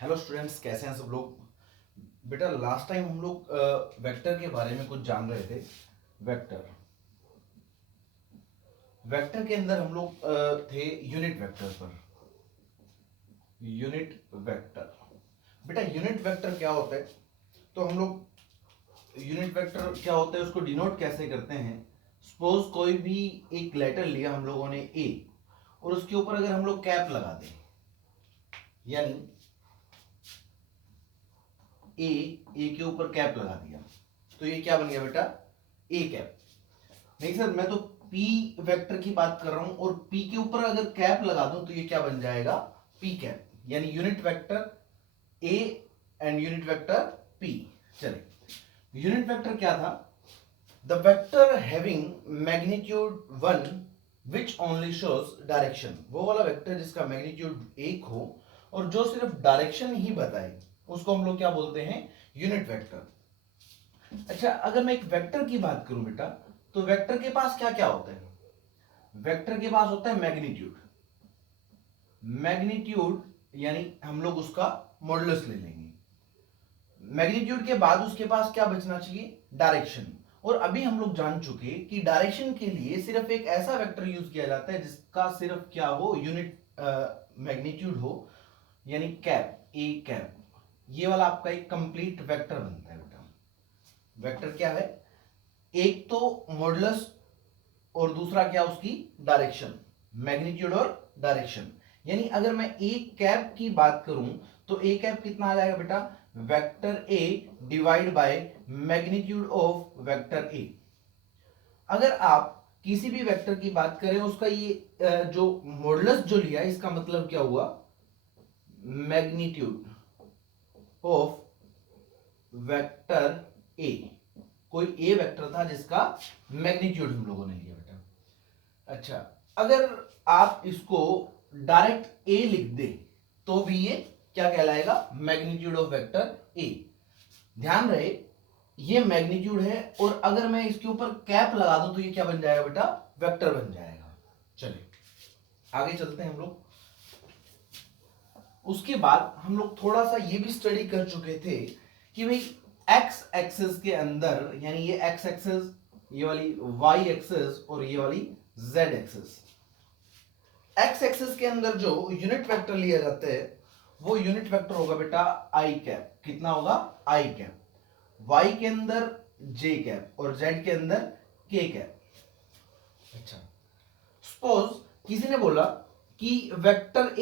Hello students, कैसे हैं सब लोग। बेटा लास्ट टाइम हम लोग वेक्टर के बारे में कुछ जान रहे थे। वेक्टर वेक्टर के अंदर हम लोग थे यूनिट वेक्टर पर। यूनिट वेक्टर, बेटा यूनिट वेक्टर क्या होता है, तो हम लोग यूनिट वेक्टर क्या होता है उसको डिनोट कैसे करते हैं। सपोज कोई भी एक लेटर लिया हम लोगों ने ए, और उसके ऊपर अगर हम लोग कैप लगा दें, यानी ए के ऊपर कैप लगा दिया, तो ये क्या बन गया बेटा, ए कैप। नहीं सर, मैं तो पी वेक्टर की बात कर रहा हूं, और पी के ऊपर अगर कैप लगा दूं तो ये क्या बन जाएगा, पी कैप। यानी unit vector A and unit vector P. चलिए, यूनिट वेक्टर क्या था, the vector having magnitude 1 which only shows direction. वो वाला वेक्टर जिसका मैग्नीट्यूड 1 हो और जो सिर्फ डायरेक्शन ही बताए, उसको हम लोग क्या बोलते हैं, यूनिट वेक्टर। अच्छा, अगर मैं एक वेक्टर की बात करूं बेटा, तो वेक्टर के पास क्या क्या होता है। वेक्टर के पास होता है मैग्नीट्यूड। मैग्नीट्यूड यानी हम लोग उसका मॉडुलस ले लेंगे। मैग्नीट्यूड के बाद उसके पास क्या बचना चाहिए, डायरेक्शन। और अभी हम लोग जान चुके कि डायरेक्शन के लिए सिर्फ एक ऐसा वेक्टर यूज किया जाता है जिसका सिर्फ क्या हो, यूनिट मैग्नीट्यूड हो, यानी कैप, ए कैप। ये वाला आपका एक कंप्लीट वेक्टर बनता है बेटा। वेक्टर क्या है, एक तो मॉडुलस और दूसरा क्या, उसकी डायरेक्शन। मैग्नीट्यूड और डायरेक्शन। यानी अगर मैं ए कैप की बात करूं, तो ए कैप कितना आ जाएगा बेटा, vector A divide by magnitude of vector ए। अगर आप किसी भी वेक्टर की बात करें, उसका ये जो मॉडुलस जो लिया, इसका मतलब क्या हुआ, मैग्नीट्यूड ऑफ वेक्टर ए। कोई ए वेक्टर था जिसका मैग्नीट्यूड हम लोगों ने लिया बेटा। अच्छा, अगर आप इसको डायरेक्ट ए लिख दे तो भी ये क्या कहलाएगा, मैग्नीट्यूड ऑफ वेक्टर ए। ध्यान रहे, ये मैग्नीट्यूड है, और अगर मैं इसके ऊपर कैप लगा दूं तो ये क्या बन जाएगा बेटा, वेक्टर बन जाएगा। चलिए आगे चलते हैं हम लोग। उसके बाद हम लोग थोड़ा सा ये भी स्टडी कर चुके थे कि भाई एक्स एक्सिस के अंदर, यानी ये एक्स एक्सिस, ये वाली वाई एक्सिस और ये वाली जेड एक्सिस। एक्स एक्सिस के अंदर जो यूनिट वेक्टर लिया जाता है वो यूनिट वेक्टर होगा बेटा आई कैप। कितना होगा, आई कैप। वाई के अंदर जे कैप और जेड के अंदर के कैप। अच्छा, सपोज किसी ने बोला कि वेक्टर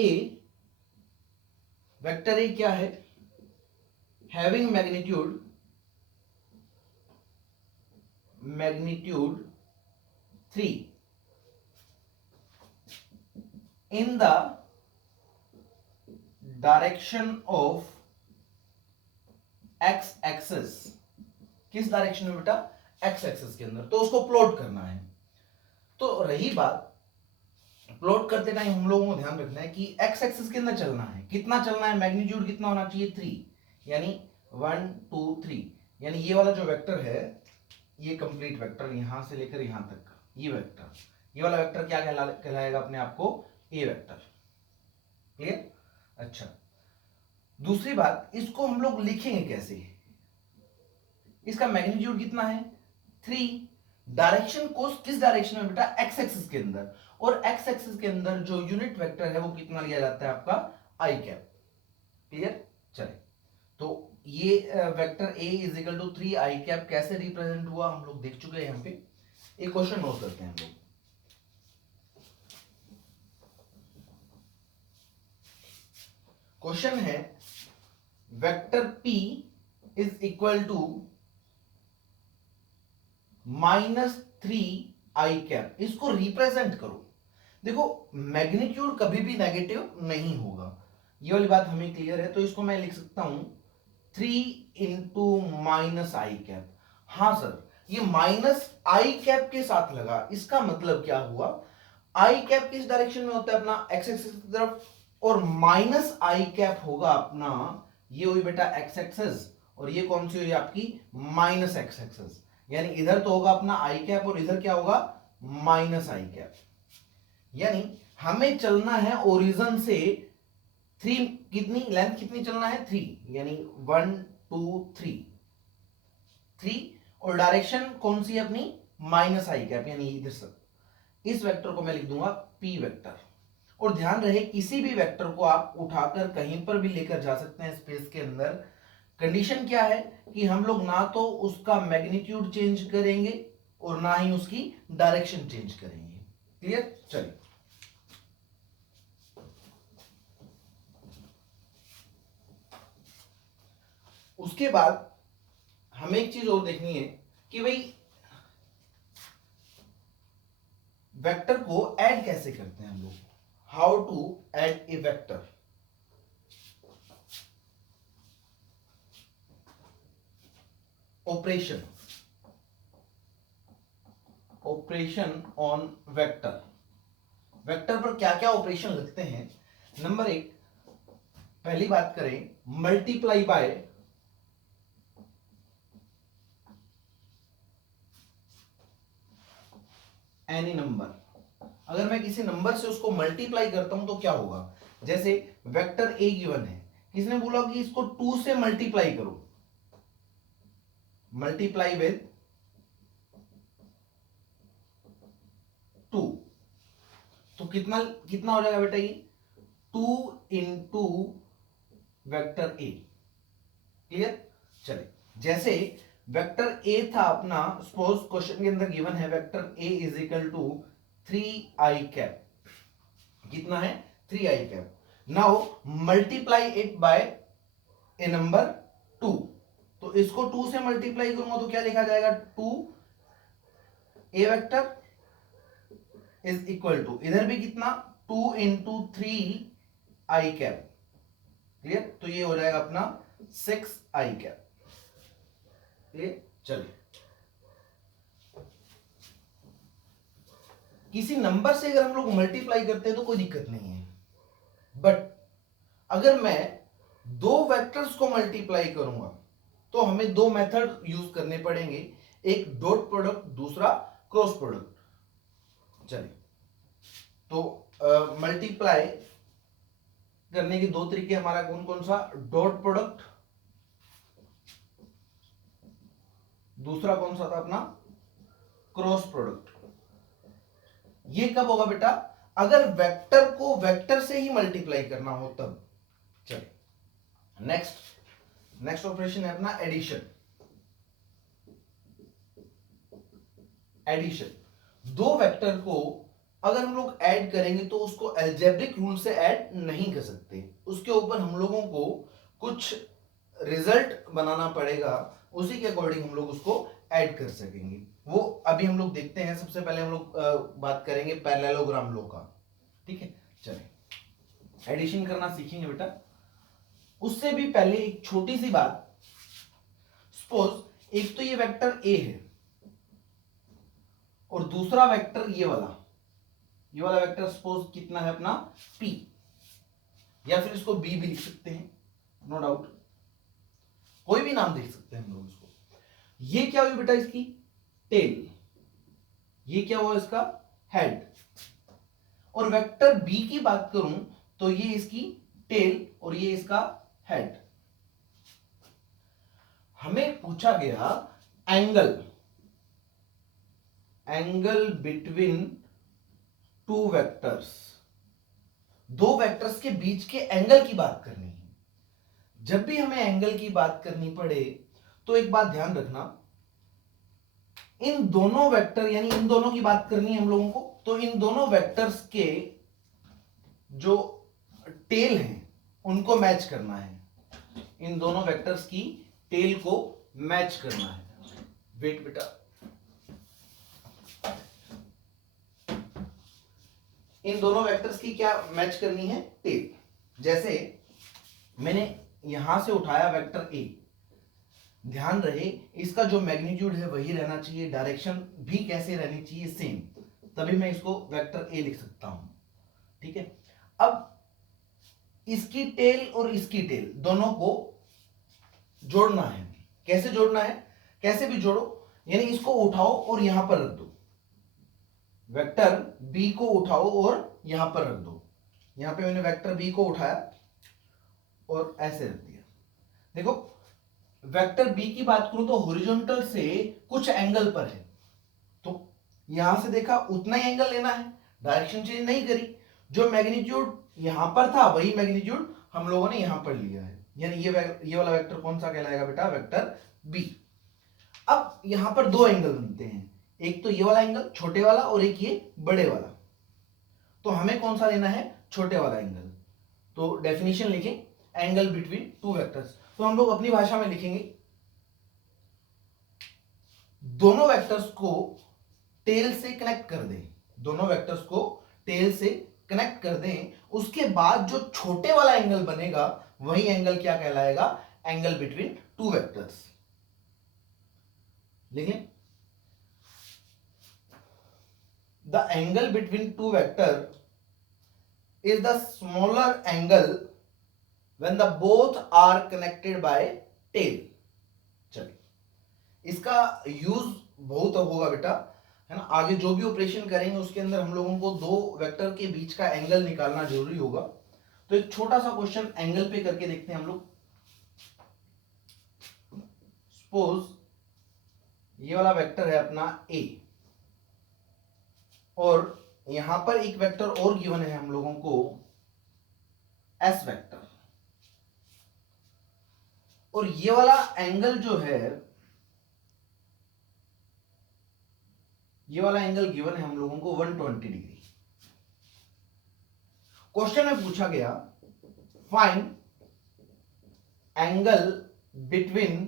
ए क्या है, having magnitude 3 in the direction of x axis. किस डायरेक्शन में बेटा, एक्स एक्सिस के अंदर, तो उसको प्लॉट करना है। तो रही बात, प्लॉट करते टाइम हम लोगों को ध्यान रखना है कि एक्स एक्सिस के अंदर चलना है, कितना चलना है, मैग्नीट्यूड कितना होना चाहिए, 3। यानी 1 2 3, यानी ये वाला जो वेक्टर है, ये कंप्लीट वेक्टर यहां से लेकर यहां तक, ये वेक्टर, ये वाला वेक्टर क्या कहलाएगा अपने आप को, ए वेक्टर। क्लियर। अच्छा, दूसरी बात, इसको हम लोग लिखेंगे कैसे, इसका मैग्नीट्यूड कितना है, 3। डायरेक्शन को किस डायरेक्शन में बेटा, एक्स एक्सिस के अंदर, और एक्स एक्सिस के अंदर जो यूनिट वेक्टर है वो कितना लिया जाता है आपका, आई कैप। क्लियर। चले, तो ये vector A is equal to 3 I cap कैसे रिप्रेजेंट हुआ हम लोग देख चुके हैं। यहां पे एक क्वेश्चन नोट करते हैं हम लोग। क्वेश्चन है, vector P is equal to -3 I cap, इसको रिप्रेजेंट करो। देखो, मैग्नीट्यूड कभी भी नेगेटिव नहीं होगा, ये वाली बात हमें क्लियर है। तो इसको मैं लिख सकता हूं 3 इंटू माइनस आई कैप। हां सर, ये माइनस आई कैप के साथ लगा, इसका मतलब क्या हुआ, आई कैप किस डायरेक्शन में होता है अपना, एक्स एक्सिस की तरफ, और माइनस आई कैप होगा अपना, ये हुई बेटा एक्स एक्सिस, और ये कौन सी हुई आपकी, माइनस एक्स एक्सिस। यानी इधर तो होगा अपना आई कैप और इधर क्या होगा, माइनस आई कैप। यानी हमें चलना है ओरिजिन से 3 कितनी लेंथ कितनी चलना है 3 यानी 1 2 3 और डायरेक्शन कौन सी है अपनी माइनस आई कैप यानी इधर से। इस वेक्टर को मैं लिख दूंगा पी वेक्टर। और ध्यान रहे किसी भी वेक्टर को आप उठाकर कहीं पर भी लेकर जा सकते हैं स्पेस के अंदर। कंडीशन क्या है कि हम लोग ना तो उसका मैग्नीट्यूड चेंज करेंगे और ना ही उसकी डायरेक्शन चेंज करेंगे। क्लियर? चलिए उसके बाद हमें एक चीज और देखनी है कि भाई वेक्टर को ऐड कैसे करते हैं हम लोग। How to add a vector. Operation on vector. Vector पर क्या क्या ऑपरेशन लगते हैं। नंबर 1 पहली बात करें मल्टीप्लाई बाय एनी नंबर। अगर मैं किसी नंबर से उसको मल्टीप्लाई करता हूं तो क्या होगा। जैसे वेक्टर ए गिवन है, किसने बोला कि इसको 2 से मल्टीप्लाई करो, मल्टीप्लाई विद 2, तो कितना कितना हो जाएगा बेटा ये 2 इंटू वेक्टर ए। क्लियर? चले जैसे वेक्टर ए था अपना, सपोज क्वेश्चन के अंदर गिवन है vector A is equal to 3i cap. कितना है 3i cap. Now multiply it by a number 2। तो इसको 2 से मल्टीप्लाई करूंगा तो क्या लिखा जाएगा 2 ए वेक्टर इज इक्वल टू इधर भी कितना 2 इंटू 3i कैप। क्लियर? तो ये हो जाएगा अपना 6i कैप। क्लियर? चलिए किसी नंबर से अगर हम लोग मल्टीप्लाई करते हैं तो कोई दिक्कत नहीं है, बट अगर मैं दो वेक्टर्स को मल्टीप्लाई करूंगा तो हमें दो मेथड यूज करने पड़ेंगे, एक डॉट प्रोडक्ट दूसरा क्रॉस प्रोडक्ट। चलिए तो मल्टीप्लाई करने के दो तरीके हमारा कौन कौन सा, डॉट प्रोडक्ट, दूसरा कौन सा था अपना क्रॉस प्रोडक्ट। ये कब होगा बेटा, अगर वेक्टर को वेक्टर से ही मल्टीप्लाई करना हो तब। चलिए नेक्स्ट ऑपरेशन है अपना एडिशन। दो वेक्टर को अगर हम लोग ऐड करेंगे तो उसको अलजेब्रिक रूल से ऐड नहीं कर सकते, उसके ऊपर हम लोगों को कुछ रिजल्ट बनाना पड़ेगा, उसी के अकॉर्डिंग हम लोग उसको ऐड कर सकेंगे। वो अभी हम लोग देखते हैं। सबसे पहले हम लोग बात करेंगे पैरेललोग्राम लॉ का। ठीक है, चलिए एडिशन करना सीखेंगे बेटा। उससे भी पहले एक छोटी सी बात, सपोज एक तो ये वेक्टर ए है और दूसरा वेक्टर ये वाला वेक्टर सपोज कितना है अपना p, या फिर इसको b भी लिख सकते हैं, नो डाउट, कोई भी नाम देख सकते हैं हम लोग इसको। ये क्या हुई बेटा इसकी टेल, ये क्या हुआ इसका हेड। और वेक्टर b की बात करूं तो ये इसकी टेल और ये इसका हेड। हमें पूछा गया एंगल बिटवीन टू वेक्टर्स, दो वेक्टर्स के बीच के एंगल की बात करनी है। जब भी हमें एंगल की बात करनी पड़े तो एक बात ध्यान रखना, इन दोनों वेक्टर यानी इन दोनों की बात करनी है हम लोगों को, तो इन दोनों वेक्टर्स के जो टेल हैं उनको मैच करना है, इन दोनों वेक्टर्स की टेल को मैच करना है। वेट बेटा, इन दोनों वेक्टर्स की क्या मैच करनी है, टेल। जैसे मैंने यहां से उठाया वेक्टर ए, ध्यान रहे इसका जो मैग्नीट्यूड है वही रहना चाहिए, डायरेक्शन भी कैसे रहनी चाहिए सेम, तभी मैं इसको वेक्टर ए लिख सकता हूं। ठीक है, अब इसकी टेल और इसकी टेल दोनों को जोड़ना है। कैसे जोड़ना है, कैसे भी जोड़ो, यानी इसको उठाओ और यहां पर रख दो, वेक्टर बी को उठाओ और यहां पर रख दो। यहां पे मैंने वेक्टर बी को उठाया और ऐसे रख दिया। देखो वेक्टर बी की बात करूं तो हॉरिजॉन्टल से कुछ एंगल पर है, तो यहां से देखा उतना ही एंगल लेना है, डायरेक्शन चेंज नहीं करी। जो मैग्नीट्यूड यहां पर था वही मैग्नीट्यूड हम लोगों ने यहां पर लिया है, यानी ये वाला वेक्टर कौन सा कहलाएगा बेटा, वेक्टर बी। अब यहां पर दो एंगल बनते हैं, एक तो ये वाला एंगल छोटे वाला और एक ये बड़े वाला, तो हमें कौन सा लेना है, छोटे वाला एंगल। तो डेफिनेशन लिखें, एंगल बिटवीन टू वेक्टर्स, तो हम लोग अपनी भाषा में लिखेंगे दोनों वेक्टर्स को टेल से कनेक्ट कर दें, दोनों वेक्टर्स को टेल से कनेक्ट कर दें, उसके बाद जो छोटे वाला एंगल बनेगा वही एंगल क्या कहलाएगा, एंगल बिटवीन टू वेक्टर्स। लिखें, the angle between two vector is the smaller angle when the both are connected by tail। चलिए इसका यूज बहुत होगा बेटा, है ना, आगे जो भी ऑपरेशन करेंगे उसके अंदर हम लोगों को दो वेक्टर के बीच का एंगल निकालना जरूरी होगा। तो एक छोटा सा क्वेश्चन एंगल पे करके देखते हैं हम लोग। सपोज ये वाला वेक्टर है अपना ए, और यहां पर एक वेक्टर और गिवन है हम लोगों को एस वेक्टर, और ये वाला एंगल जो है, ये वाला एंगल गिवन है हम लोगों को 120 डिग्री। क्वेश्चन में पूछा गया find angle between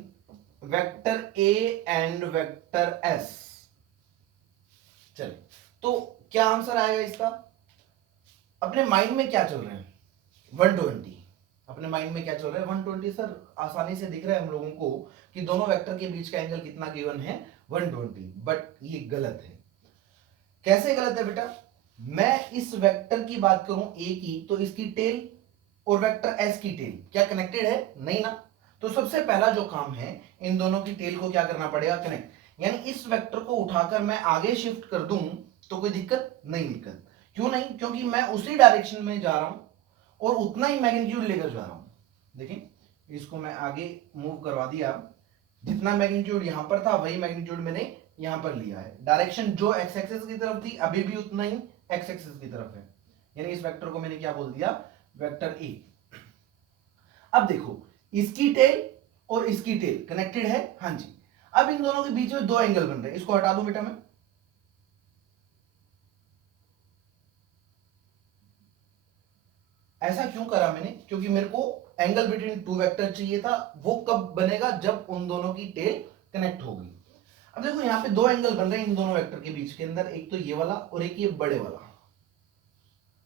vector A and vector S. चलिए तो क्या आंसर आएगा इसका, अपने माइंड में क्या चल रहा है, 120, अपने माइंड में क्या चल रहा है 120। सर आसानी से दिख रहा है हम लोगों को कि दोनों वेक्टर के बीच का एंगल कितना गिवन है 120, बट ये गलत है। कैसे गलत है बेटा, मैं इस वेक्टर की बात करूं ए की, तो इसकी टेल और वेक्टर एस की टेल क्या कनेक्टेड है, नहीं ना। तो सबसे पहला जो काम है, इन दोनों की टेल को क्या करना पड़ेगा, कनेक्ट। यानी इस वेक्टर को उठाकर मैं आगे शिफ्ट कर दूं तो कोई दिक्कत नहीं, दिक्कत क्यों नहीं, क्योंकि मैं उसी डायरेक्शन में जा रहा हूं और उतना ही मैग्नीट्यूड लेकर जा रहा हूं। देखिए इसको मैं आगे मूव करवा दिया, जितना मैग्नीट्यूड यहां पर था वही मैग्नीट्यूड मैंने यहां पर लिया है। डायरेक्शन जो एक्स एक्सिस की तरफ थी अभी भी उतना ही एक्स एक्सिस की तरफ है, यानी इस वेक्टर को मैंने क्या बोल दिया, वेक्टर ए। अब देखो इसकी टेल और इसकी टेल कनेक्टेड है, हाँ जी। अब इन दोनों के बीच में दो एंगल बन रहे हैं, इसको हटा दूं बेटा मैं, ऐसा क्यों करा मैंने, क्योंकि मेरे को एंगल बिटवीन टू वेक्टर चाहिए था, वो कब बनेगा, जब उन दोनों की टेल कनेक्ट होगी। अब देखो यहां पे दो एंगल बन रहे हैं इन दोनों वेक्टर के बीच के अंदर, एक तो ये वाला और एक ये बड़े वाला।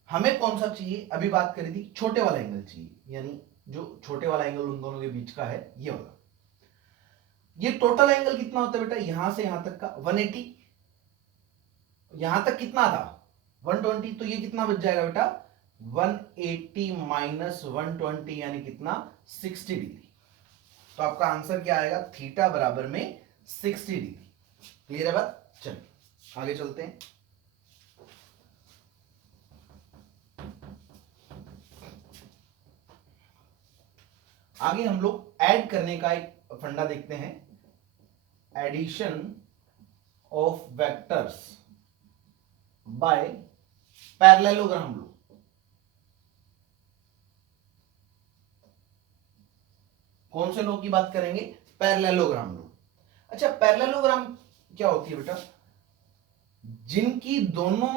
हमें कौन सा चाहिए, अभी बात करी थी छोटे वाला एंगल चाहिए, यानी जो छोटे वाला एंगल उन दोनों के बीच का है ये वाला। ये टोटल एंगल कितना होता है बेटा, यहां से यहां तक का 180, यहां तक कितना था 120, तो ये कितना बच जाएगा बेटा 180 माइनस 120 यानी कितना 60 डिग्री। तो आपका आंसर क्या आएगा, थीटा बराबर में 60 डिग्री। क्लियर है बात, चलिए आगे चलते हैं। आगे हम लोग ऐड करने का एक फंडा देखते हैं, addition of vectors by parallelogram लो। कौन से लो की बात करेंगे, पैरेललोग्राम लो। अच्छा पैरेललोग्राम क्या होती है बेटा, जिनकी दोनों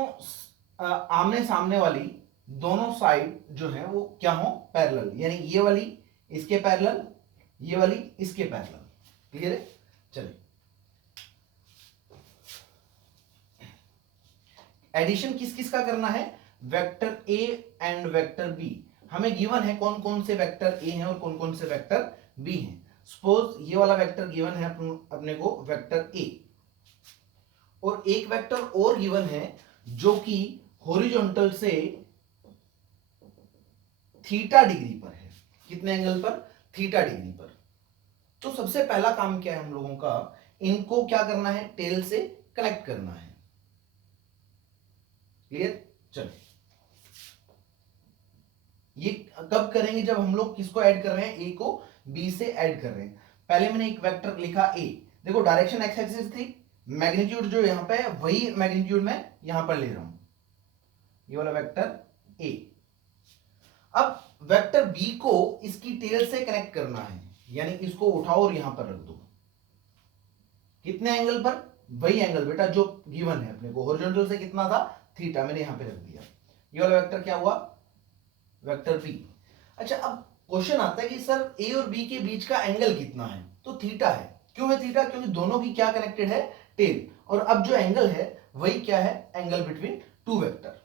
आमने सामने वाली दोनों साइड जो है वो क्या हो, पैरेलल, यानी ये वाली इसके पैरेलल, ये वाली इसके पैरेलल। क्लियर है, चलिए एडिशन किस किस का करना है, vector A and vector B. हमें गिवन है कौन कौन से वेक्टर ए हैं और कौन कौन से वेक्टर बी हैं। सपोज ये वाला वेक्टर गिवन है अपने को वेक्टर ए, और एक वेक्टर और गिवन है जो कि हॉरिजॉन्टल से थीटा डिग्री पर है। कितने एंगल पर, थीटा डिग्री पर। तो सबसे पहला काम क्या है हम लोगों का, इनको क्या करना है, टेल से कनेक्ट करना है। क्लियर, चलिए ये कब करेंगे, जब हम लोग किसको ऐड कर रहे हैं, ए को बी से ऐड कर रहे हैं। पहले मैंने एक वेक्टर लिखा ए, देखो डायरेक्शन एक्स एक्सिस थी, मैग्नीट्यूड जो यहाँ पे है वही मैग्नीट्यूड मैं यहां पर ले रहा हूं, ये वाला वेक्टर ए। अब वेक्टर बी को इसकी टेल से कनेक्ट करना है, यानी इसको उठाओ और यहां पर रख दो। कितने एंगल पर, वही एंगल बेटा जो गिवन है अपने को, हॉरिजॉन्टल से कितना था, थीटा, मैंने यहां पे रख दिया। ये वाला वेक्टर क्या हुआ, वेक्टर बी। अच्छा, अब क्वेश्चन आता है कि सर ए और बी के बीच का एंगल कितना है, तो थीटा है। क्यों है थीटा, क्योंकि दोनों की क्या कनेक्टेड है, टेल। और अब जो एंगल है वही क्या है, एंगल बिटवीन टू वेक्टर।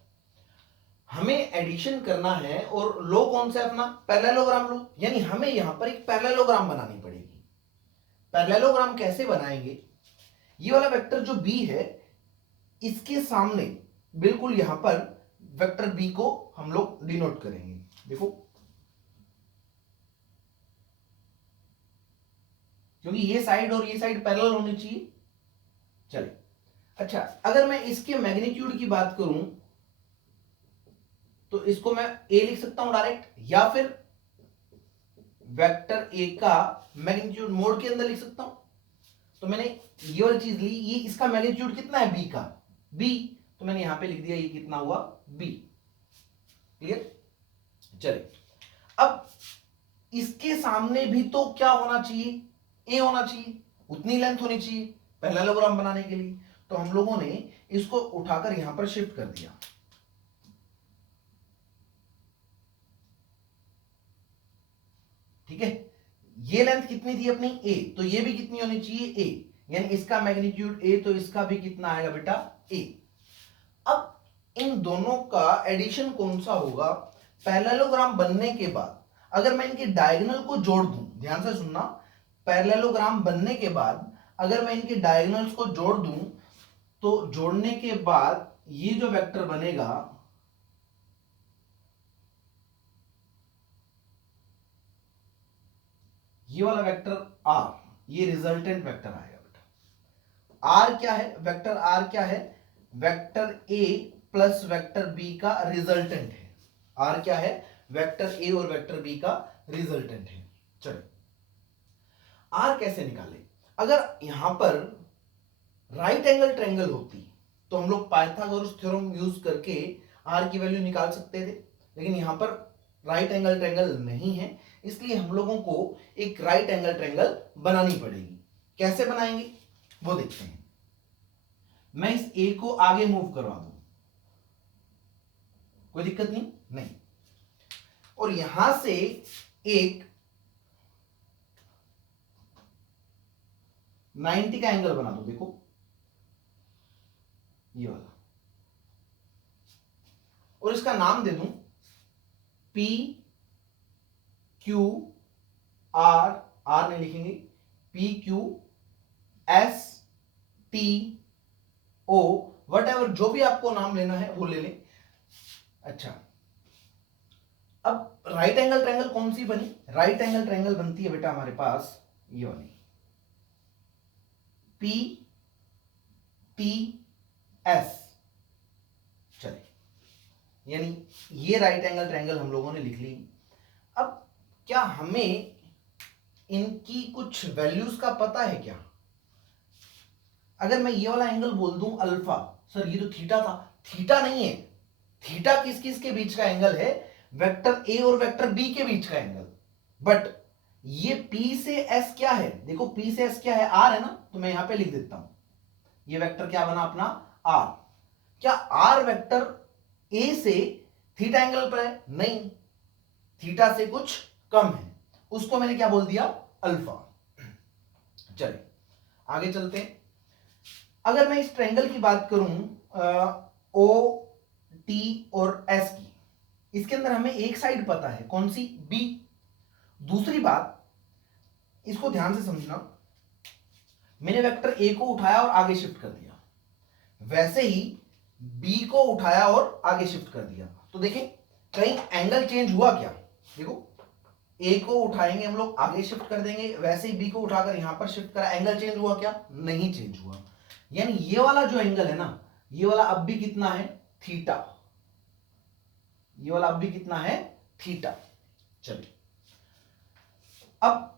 हमें एडिशन करना है और लो कौन सा है अपना, पैरेललोग्राम लो, यानी हमें यहां पर एक पैरेललोग्राम बनानी पड़ेगी। पैरेललोग्राम कैसे बनाएंगे, ये वाला वेक्टर जो बी है इसके सामने बिल्कुल यहां पर वेक्टर बी को हम लोग डिनोट करेंगे। देखो, क्योंकि ये साइड और ये साइड पैरेलल होनी चाहिए। चले, अच्छा, अगर मैं इसके मैग्नीट्यूड की बात करूं तो इसको मैं ए लिख सकता हूं डायरेक्ट, या फिर वेक्टर ए का मैग्नीट्यूड मोड के अंदर लिख सकता हूं। तो मैंने ये वाली चीज ली, ये इसका मैग्नीट्यूड कितना है, बी का, बी, तो मैंने यहां पे लिख दिया ये कितना हुआ, बी। क्लियर, चलिए, अब इसके सामने भी तो क्या होना चाहिए, ए होना चाहिए, उतनी लेंथ होनी चाहिए पैरेललोग्राम बनाने के लिए। तो हम लोगों ने इसको उठाकर यहां पर शिफ्ट कर दिया। ठीक है, ये लेंथ कितनी थी अपनी ए, तो ये भी कितनी होनी चाहिए, ए, यानी इसका मैग्नीट्यूड ए, तो इसका भी कितना आएगा बेटा, ए। अब इन दोनों का एडिशन कौन सा होगा, पैरेललोग्राम बनने के बाद अगर मैं इनके डायगोनल को जोड़ दूं, ध्यान से सुनना, पैरेललोग्राम बनने के बाद अगर मैं इनके डायगोनल्स को जोड़ दूं, तो जोड़ने के बाद ये जो वेक्टर बनेगा, ये वाला वेक्टर आर, ये रिजल्टेंट वेक्टर आएगा बेटा। आर क्या है, वेक्टर आर क्या है, vector A plus vector B का रिजल्टेंट है। आर क्या है, वेक्टर ए और वेक्टर बी का रिजल्टेंट है। चलो, आर कैसे निकाले, अगर यहां पर राइट एंगल ट्रायंगल होती तो हम लोग पाइथागोरस थ्योरम यूज करके आर की वैल्यू निकाल सकते थे, लेकिन यहां पर राइट एंगल ट्रायंगल नहीं है, इसलिए हम लोगों को एक राइट एंगल ट्रायंगल बनानी पड़ेगी। कैसे बनाएंगे वो देखते हैं। मैं इस ए को आगे मूव करवा दूं, कोई दिक्कत नहीं, नहीं, और यहां से एक 90 का एंगल बना दो, देखो ये वाला, और इसका नाम दे दूं पी क्यू आर, आर नहीं लिखेंगे, P Q S T O, whatever जो भी आपको नाम लेना है वो ले लें। अच्छा, अब राइट एंगल ट्रायंगल कौन सी बनी, राइट एंगल ट्रायंगल बनती है बेटा हमारे पास ये वाली, पी टी एस। चलिए, यानी ये राइट एंगल ट्रायंगल हम लोगों ने लिख ली। अब क्या हमें इनकी कुछ वैल्यूज का पता है क्या, अगर मैं ये वाला एंगल बोल दूं अल्फा, सर ये तो थीटा था, थीटा नहीं है, थीटा किस किस के बीच का एंगल है, वेक्टर ए और वेक्टर बी के बीच का एंगल। बट ये P से S क्या है, देखो P से S क्या है, R है ना, तो मैं यहां पे लिख देता हूं, ये वेक्टर क्या बना अपना R। क्या R वेक्टर A से थीटा एंगल पर है, नहीं, थीटा से कुछ कम है, उसको मैंने क्या बोल दिया, अल्फा। चलिए आगे चलते हैं। अगर मैं इस ट्रायंगल की बात करूं O T और S की, इसके अंदर हमें एक साइड पता है, कौन सी, B। दूसरी बात, इसको ध्यान से समझना, मैंने वेक्टर A को उठाया और आगे शिफ्ट कर दिया, वैसे ही B को उठाया और आगे शिफ्ट कर दिया, तो देखें कहीं एंगल चेंज हुआ क्या, देखो A को उठाएंगे हम लोग, आगे शिफ्ट कर देंगे, वैसे ही B को उठाकर यहां पर शिफ्ट करा, एंगल चेंज हुआ क्या, नहीं चेंज हुआ। यानी ये वाला जो एंगल है ना, ये वाला अब भी कितना है, थीटा, ये वाला अब भी कितना है, थीटा। चलिए, अब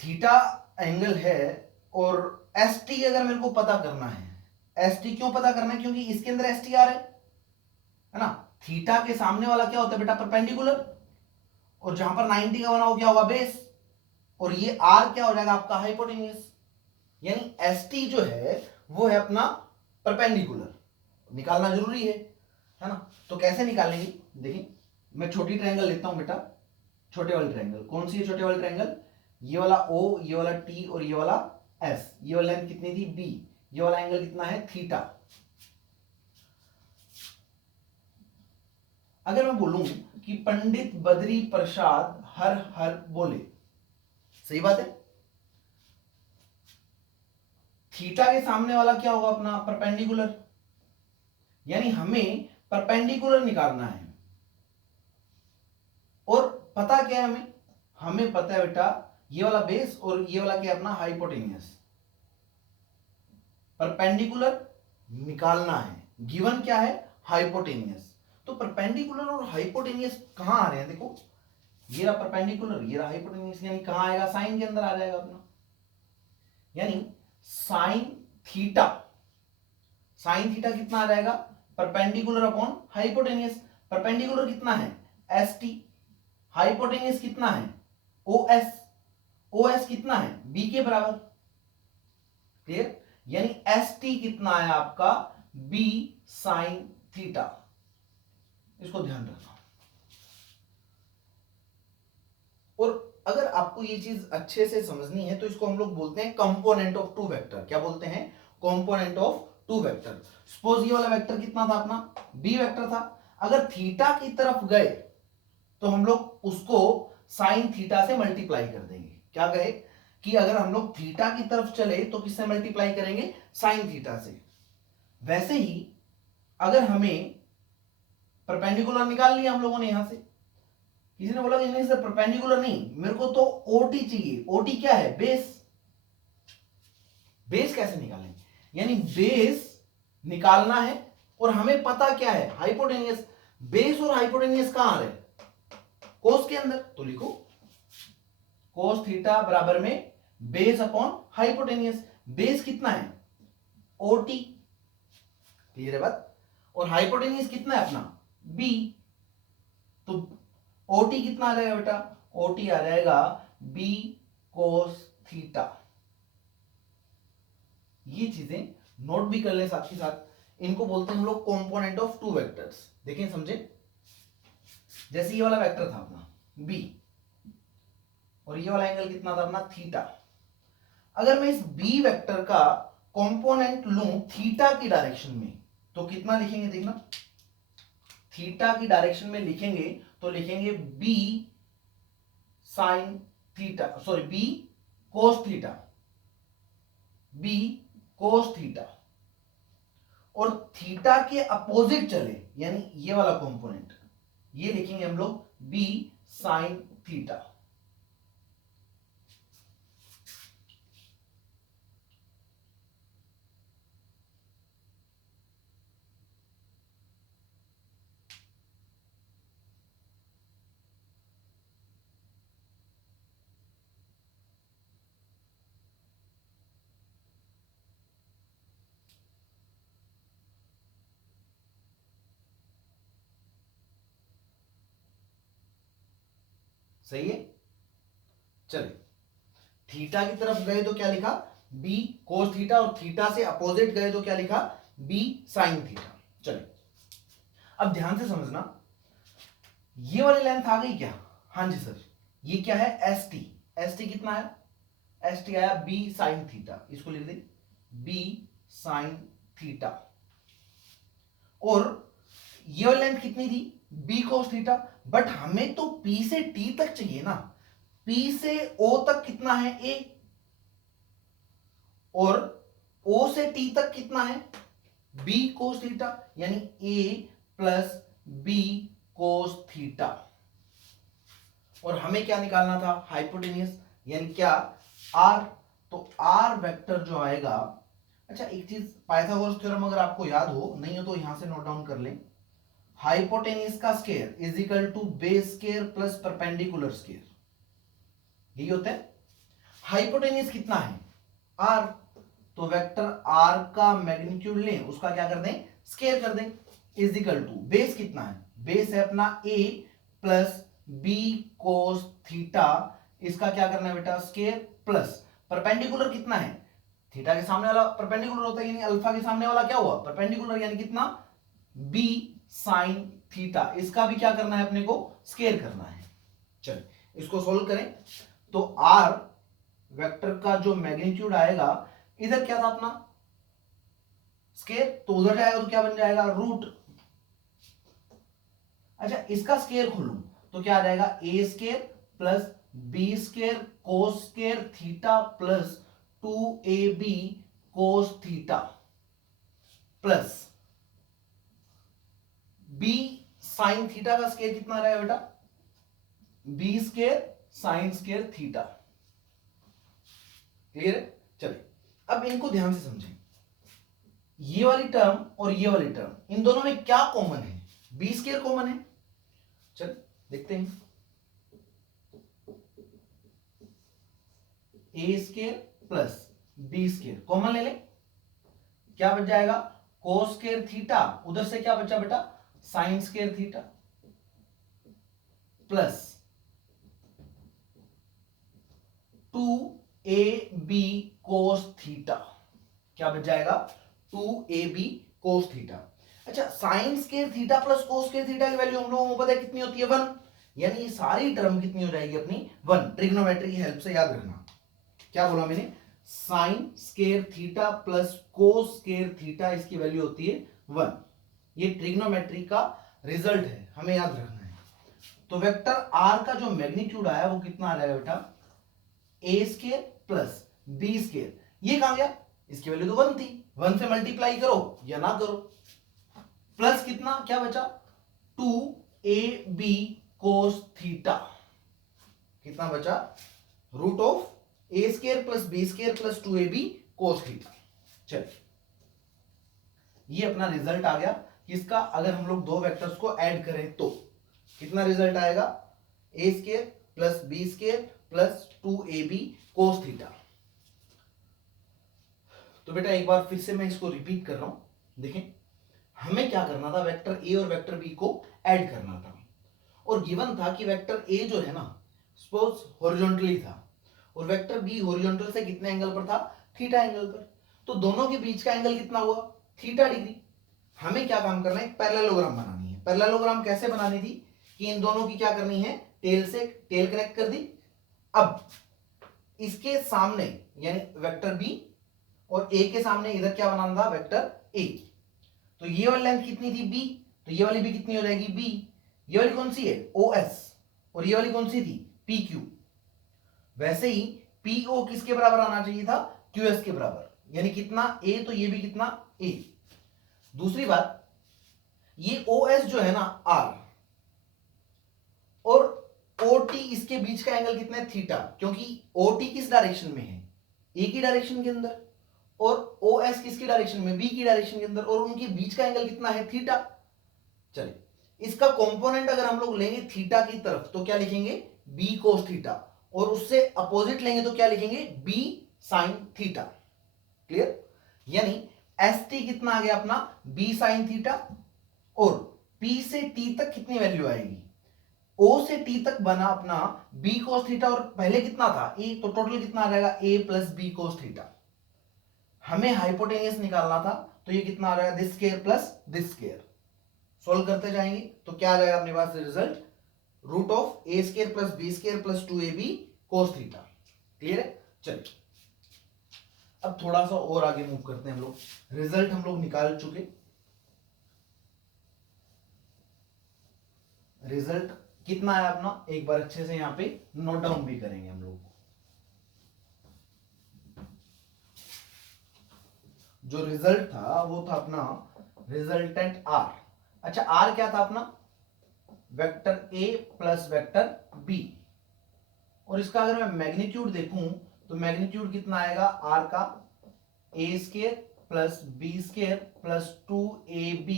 थीटा एंगल है और एस टी अगर मेरे को पता करना है, एस टी क्यों पता करना है, क्योंकि इसके अंदर एस टी आ रहा है ना। थीटा के सामने वाला क्या होता है बेटा, परपेंडिकुलर, और जहां पर 90 का बना हो क्या होगा, बेस, और ये आर क्या हो जाएगा आपका, हाइपोटेन्यूज। यानी एस टी जो है वो है अपना परपेंडिकुलर, निकालना जरूरी है ना। तो कैसे निकालेंगे, देखिए मैं छोटी ट्रायंगल लेता हूं बेटा, छोटे वाली ट्रायंगल। कौन सी है छोटे वाली ट्रायंगल, ये वाला ओ, ये वाला टी और ये वाला एस। ये वाला लेंथ कितनी थी, बी। ये वाला एंगल कितना है, थीटा। अगर मैं बोलूं कि पंडित बद्री प्रसाद हर हर बोले, सही बात है। थीटा के सामने वाला क्या होगा अपना, परपेंडिकुलर, यानी हमें परपेंडिकुलर निकालना है। और पता क्या है हमें, हमें पता है बेटा ये वाला बेस और ये वाला क्या अपना, हाइपोटेनियस। परपेंडिकुलर निकालना है, गिवन क्या है, हाइपोटेनियस। तो परपेंडिकुलर और हाइपोटेनियस कहां आ रहे हैं, देखो ये रहा परपेंडिकुलर, ये रहा हाइपोटेनियस, यानी कहां आएगा, साइन के अंदर आ जाएगा अपना। यानी साइन थीटा, साइन थीटा कितना आ जाएगा, परपेंडिकुलर अपॉन हाइपोटेनियस। परपेंडिकुलर कितना है, एस टी, हाइपोटेनियस कितना है, ओ एस, ओ एस कितना है, बी के बराबर। क्लियर, यानी एस टी कितना है आपका, बी साइन थीटा। इसको ध्यान रखना। और अगर आपको ये चीज अच्छे से समझनी है तो इसको हम लोग बोलते हैं कंपोनेंट ऑफ टू वेक्टर। क्या बोलते हैं, component of two vector. Suppose ये वाला वेक्टर कितना था अपना, बी वेक्टर था। अगर थीटा की तरफ गए तो हम लोग उसको साइन थीटा से मल्टीप्लाई कर देंगे। क्या कहे कि अगर हम लोग थीटा की तरफ चले तो किससे मल्टीप्लाई करेंगे, साइन थीटा से। वैसे ही अगर हमें परपेंडिकुलर निकाल लिया हम लोगों ने, यहां से किसी ने बोला कि नहीं सर परपेंडिकुलर नहीं, मेरे को तो ओटी चाहिए। ओटी क्या है, बेस। बेस कैसे निकालेंगे, यानी बेस निकालना है और हमें पता क्या है, हाइपोटेनियस। बेस और हाइपोटेनियस कहां आ रहे हैं, कोस के अंदर। तो लिखो कोस थीटा बराबर में बेस अपॉन हाइपोटेनियस। बेस कितना है, ओटी, क्लियर है बात। और हाइपोटेनियस कितना है अपना, बी। तो ओटी कितना आ जाएगा बेटा, ओटी आ जाएगा बी कोस थीटा। ये चीजें नोट भी कर ले साथ ही साथ। इनको बोलते हैं हम लोग कंपोनेंट ऑफ टू वेक्टर्स। देखें समझे, जैसे ये वाला वेक्टर था अपना बी और ये वाला एंगल कितना था अपना, थीटा। अगर मैं इस बी वेक्टर का कंपोनेंट लूं थीटा की डायरेक्शन में तो कितना लिखेंगे, देखना थीटा की डायरेक्शन में लिखेंगे तो लिखेंगे B sine theta, sorry B cos theta, B cos theta. और थीटा के अपोजिट चले यानी ये वाला कंपोनेंट, ये लिखेंगे हम लोग बी साइन थीटा। सही है, चलिए थीटा की तरफ गए तो क्या लिखा, बी कोस थीटा, और थीटा से अपोजिट गए तो क्या लिखा, बी साइन थीटा। चलिए अब ध्यान से समझना, ये वाली लेंथ आ गई क्या, हाँ जी सर। ये क्या है, एस टी। एस टी कितना है, एस टी आया बी साइन थीटा। इसको लिख दे बी साइन थीटा। और ये वाली लेंथ कितनी थी, बी कोस थीटा। बट हमें तो पी से टी तक चाहिए ना, पी से ओ तक कितना है, ए, और ओ से टी तक कितना है, बी कोस थीटा, यानी ए प्लस बी कोस थीटा। और हमें क्या निकालना था, हाइपोटेनियस, यानी क्या, आर। तो आर वेक्टर जो आएगा, अच्छा एक चीज पाइथागोरस थ्योरम अगर आपको याद हो, नहीं हो तो यहां से नोट डाउन कर लें। हाइपोटेन्यूज का square is equal to base square plus perpendicular square, यही होता है। हाइपोटेन्यूज कितना है, आर, तो वेक्टर आर का मैग्नीट्यूड लें, उसका क्या कर दें, स्केयर कर दें, इज इक्वल टू बेस कितना है, बेस है अपना a plus B cos theta, इसका क्या करना है बेटा, स्केयर, प्लस परपेंडिकुलर कितना है, थीटा के सामने वाला परपेंडिकुलर होता है, यानी अल्फा के सामने वाला क्या हुआ, परपेंडिकुलर, यानी कितना, b साइन थीटा, इसका भी क्या करना है अपने को, स्केयर करना है। चलिए इसको सोल्व करें, तो r वेक्टर का जो मैग्नीट्यूड आएगा, इधर क्या था अपना स्केयर, तो उधर जाएगा तो क्या बन जाएगा, रूट। अच्छा इसका स्केयर खोलूं तो क्या आ जाएगा, a square plus B square cos square theta plus 2ab cos theta plus b sine theta का स्केयर कितना रहेगा बेटा, b square sine square theta. Clear है। चलिए अब इनको ध्यान से समझें, ये वाली टर्म और ये वाली टर्म, इन दोनों में क्या कॉमन है, बी स्केयर कॉमन है। चल देखते हैं, a square plus B square common ले लें, क्या बच जाएगा, कोस स्केयर थीटा, उधर से क्या बचा बेटा, sign square theta plus 2ab cos theta, क्या बच जाएगा, 2ab कोस थीटा। अच्छा sign square theta plus cos square theta की वैल्यू हम लोगों को पता है कितनी होती है, 1, यानी सारी टर्म कितनी हो जाएगी अपनी, 1। ट्रिग्नोमेट्री की हेल्प से याद रखना, क्या बोला मैंने, sign square theta plus cos square theta, इसकी वैल्यू होती है 1। ये ट्रिग्नोमेट्री का रिजल्ट है, हमें याद रखना है। तो वेक्टर आर का जो मैग्नीट्यूड आया वो कितना आ जाएगा बेटा, ए स्केयर प्लस बी स्केयर, ये कहां गया, इसकी वैल्यू तो 1 थी, 1 से मल्टीप्लाई करो या ना करो, प्लस कितना क्या बचा, 2ab कोस थीटा, कितना बचा, root of A square plus B square plus 2ab cos theta. चलिए ये अपना रिजल्ट आ गया, किसका, अगर हम लोग दो वेक्टर्स को ऐड करें तो कितना रिजल्ट आएगा, a square plus B square plus 2ab cos theta. तो बेटा एक बार फिर से मैं इसको रिपीट कर रहा हूं, देखें हमें क्या करना था, वेक्टर ए और वेक्टर बी को ऐड करना था, और गिवन था कि वेक्टर ए जो है ना सपोज हॉरिजॉन्टली था, और वेक्टर बी हॉरिजॉन्टल से कितने एंगल पर था, थीटा एंगल पर, तो दोनों के बीच का एंगल कितना हुआ, थीटा डिग्री। हमें क्या काम करना है, पैरेललोग्राम बनानी है। पैरेललोग्राम कैसे बनानी थी, कि इन दोनों की क्या करनी है, टेल से टेल कनेक्ट कर दी, अब इसके सामने यानी वेक्टर बी और ए के सामने इधर क्या बनाना था, वेक्टर ए, तो ये वाली लेंथ कितनी थी बी, तो ये वाली भी कितनी हो जाएगी बी, ये वाली कौन सी है ओ एस, और ये वाली कौन सी थी पी क्यू। वैसे ही पी ओ किसके बराबर आना चाहिए था, क्यू एस के बराबर, यानी कितना ए, तो ये भी कितना ए। दूसरी बात, ये ओ एस जो है ना आर, और ओ टी इसके बीच का एंगल कितना है, थीटा, क्योंकि ओ टी किस डायरेक्शन में है, ए की डायरेक्शन के अंदर, और ओ एस किसकी डायरेक्शन में, बी की डायरेक्शन के अंदर, और उनके बीच का एंगल कितना है, थीटा। चलिए इसका कंपोनेंट अगर हम लोग लेंगे थीटा की तरफ तो क्या लिखेंगे, बी कोस थीटा, और उससे अपोजिट लेंगे तो क्या लिखेंगे, बी साइन थीटा। क्लियर, यानी एस टी कितना आ गया अपना, बी साइन थीटा, और पी से टी तक कितनी वैल्यू आएगी, ओ से टी तक बना अपना बी कोस थीटा, और पहले कितना था ए, तो टोटल कितना आ जाएगा a plus B cos theta. हमें हाइपोटेनियस निकालना था, तो ये कितना आ जाएगा, this square plus this square. Solve करते जाएंगे तो क्या आ जाएगा अपने पास result, root of a square plus B square plus 2ab cos theta. Clear है। चलिए अब थोड़ा सा और आगे मूव करते हैं हम लोग, रिजल्ट हम लोग निकाल चुके, रिजल्ट कितना है अपना, एक बार अच्छे से यहां पे नोट डाउन भी करेंगे हम लोग। जो रिजल्ट था वो था अपना रिजल्टेंट आर। अच्छा आर क्या था अपना, vector A plus vector B, और इसका अगर मैं मैग्नीट्यूड देखूं तो मैग्नीट्यूड कितना आएगा आर का, a square plus B square plus 2ab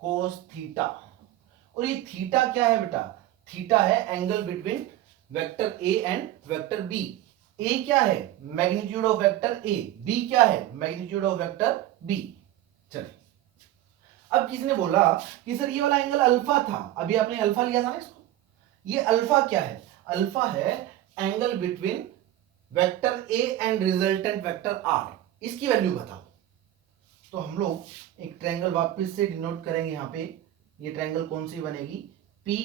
cos theta. और ये थीटा क्या है बेटा, थीटा है angle between vector A and vector b. A क्या है, magnitude of vector a, b क्या है, मैग्नीट्यूड ऑफ वेक्टर बी। चलिए अब किसने बोला कि सर ये वाला एंगल अल्फा था, अभी आपने अल्फा लिया था ना इसको, ये अल्फा क्या है, अल्फा है angle between vector A and resultant vector R, इसकी वैल्यू बताओ। तो हम लोग एक ट्रायंगल वापस से डिनोट करेंगे यहां पे, ये ट्रायंगल कौन सी बनेगी, पी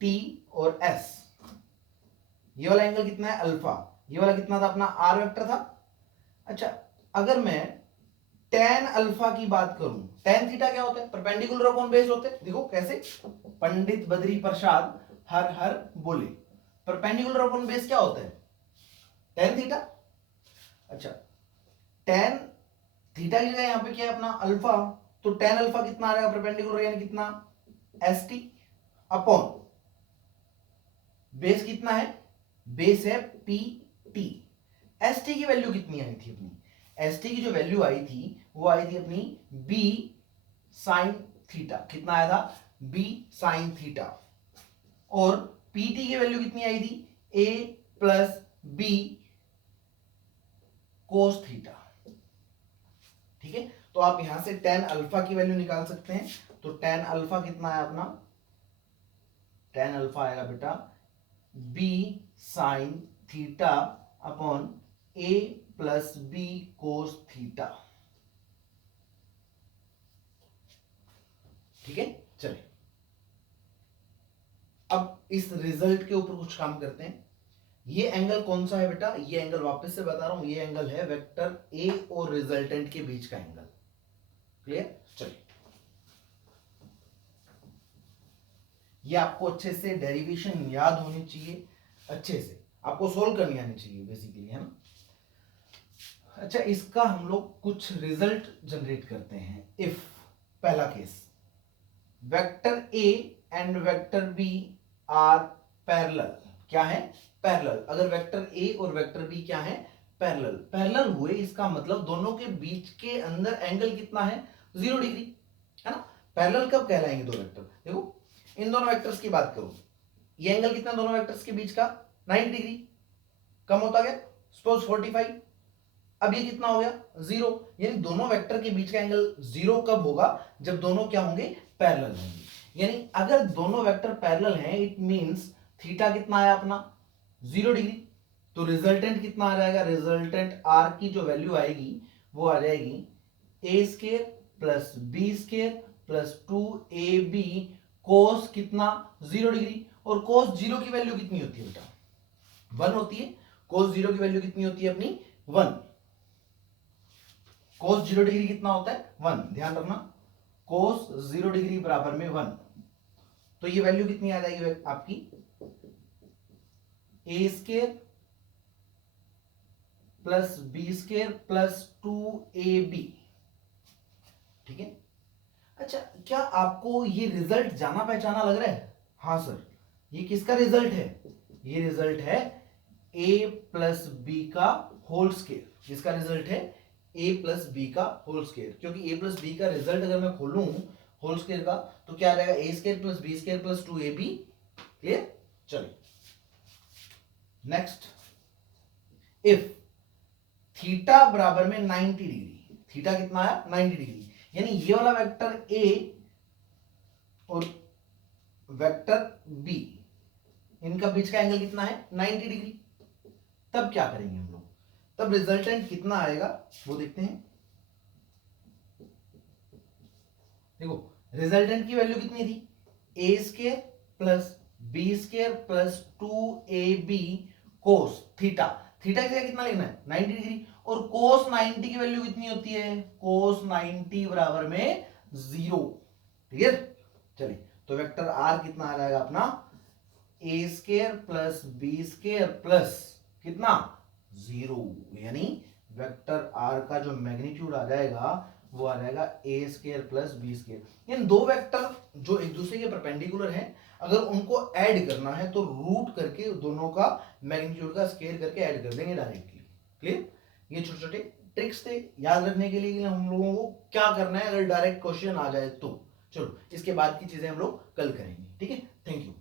टी और एस। ये वाला एंगल कितना है अल्फा, ये वाला कितना था अपना आर वेक्टर था। अच्छा अगर मैं tan अल्फा की बात करूं, tan थीटा क्या होता है, परपेंडिकुलर अपॉन बेस होते हैं, देखो कैसे, पंडित बद्री प्रसाद हर हर बोले, परपेंडिकुलर अपॉन बेस क्या होता है, tan थीटा। अच्छा tan थीटा की जगह यहां पे क्या है अपना अल्फा, तो tan अल्फा कितना आ जाएगा परपेंडिकुलर, यानी कितना एस टी अपॉन बेस कितना है, बेस है पी टी। एस टी की वैल्यू कितनी आई थी अपनी, एस टी की जो वैल्यू आई थी वो आई थी अपनी बी साइन थीटा, कितना आया था, बी साइन थीटा। और पीटी की वैल्यू कितनी आई थी, ए प्लस बी कोस थीटा। ठीक है, तो आप यहां से tan अल्फा की वैल्यू निकाल सकते हैं। तो tan अल्फा कितना है अपना, tan अल्फा आएगा बेटा बी साइन थीटा अपॉन ए प्लस बी कोस थीटा। ठीक है, चलिए अब इस रिजल्ट के ऊपर कुछ काम करते हैं। ये एंगल कौन सा है बेटा, ये एंगल वापस से बता रहा हूं, ये एंगल है वेक्टर ए और रिजल्टेंट के बीच का एंगल। क्लियर, चलिए ये आपको अच्छे से डेरिवेशन याद होनी चाहिए, अच्छे से आपको सोल्व करनी आनी चाहिए बेसिकली, है ना। अच्छा इसका हम लोग कुछ रिजल्ट जनरेट करते हैं। इफ पहला case, vector A and vector B are parallel, क्या है पैरेलल। अगर वेक्टर ए और वेक्टर बी क्या है पैरेलल, पैरेलल हुए इसका मतलब दोनों के बीच के अंदर एंगल कितना है 0 डिग्री, है ना। पैरेलल कब कहलाएंगे दो वेक्टर, देखो इन दोनों वेक्टर्स की बात करूं, ये एंगल कितना दोनों वेक्टर्स के बीच का 90 डिग्री, कम होता गया सपोज 45, अब ये कितना हो गया 0, यानी दोनों वेक्टर के बीच का एंगल 0 कब होगा, जब दोनों क्या होंगे पैरेलल होंगे। यानी अगर दोनों वेक्टर पैरेलल हैं इट मींस थीटा कितना आया अपना 0 डिग्री, तो रिजल्टेंट कितना आ जाएगा, रिजल्टेंट आर की जो वैल्यू आएगी वो आ जाएगी a square plus B square plus 2ab cos कितना 0 डिग्री। और कोस 0 की वैल्यू कितनी होती है बेटा 1 होती है, कोस 0 की वैल्यू कितनी होती है अपनी 1, कोस 0 डिग्री कितना होता है 1, ध्यान रखना कोस 0 डिग्री बराबर में 1, तो ये वैल्यू कितनी आ जाएगी आपकी a square plus B square plus 2ab। ठीक है, अच्छा क्या आपको ये रिजल्ट जाना पहचाना लग रहा है, हाँ सर ये किसका रिजल्ट है, ये रिजल्ट है a प्लस बी का होल स्क्वायर, जिसका रिजल्ट है a प्लस बी का होल स्क्वायर, क्योंकि a प्लस बी का रिजल्ट अगर मैं खोलूं होल स्क्वायर का तो क्या आ जाएगा a square plus B square plus 2ab। Clear, चलिए नेक्स्ट, इफ थीटा बराबर में 90 डिग्री, थीटा कितना आया 90 डिग्री, यानी ये वाला वेक्टर a और वेक्टर b इनका बीच का एंगल कितना है 90 डिग्री, तब क्या करेंगे हम लोग, तब रिजल्टेंट कितना आएगा वो देखते हैं। देखो रिजल्टेंट की वैल्यू कितनी थी a square plus B square plus 2ab cos theta, theta की जगह कितना लेना है 90 डिग्री, और कोस 90 की वैल्यू कितनी होती है, कोस 90 बराबर में 0। क्लियर, चलिए तो वेक्टर आर कितना आ जाएगा अपना a square plus B square plus कितना 0, यानी वेक्टर आर का जो मैग्नीट्यूड आ जाएगा वो आ जाएगा ए स्क्वायर प्लस बी स्क्वायर। इन दो वेक्टर जो एक दूसरे के परपेंडिकुलर हैं अगर उनको ऐड करना है तो रूट करके दोनों का मैग्नीट्यूड का स्क्वायर करके ऐड कर देंगे डायरेक्टली। क्लियर, ये छोटे छोटे ट्रिक्स थे याद रखने के लिए कि हम लोगों को क्या करना है अगर डायरेक्ट क्वेश्चन आ जाए तो। चलो इसके बाद की चीजें हम लोग कल करेंगे, ठीक है। Thank you.